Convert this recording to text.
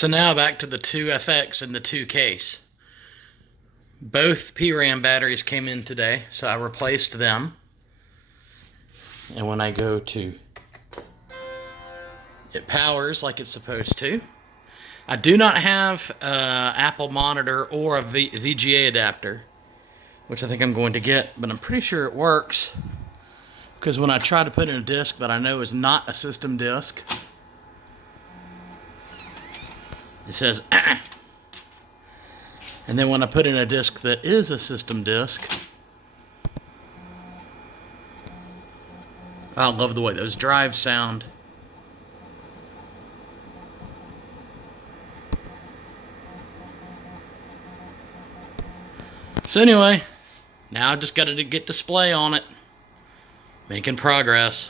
So now back to the 2FX and the 2 case. Both PRAM batteries came in today, so I replaced them. And when I go to, it powers like it's supposed to. I do not have an Apple monitor or a VGA adapter, which I think I'm going to get, but I'm pretty sure it works. Because when I try to put in a disc that I know is not a system disc, it says, ah. And then when I put in a disc that is a system disc, I love the way those drives sound. So anyway, now I just got to get display on it. Making progress.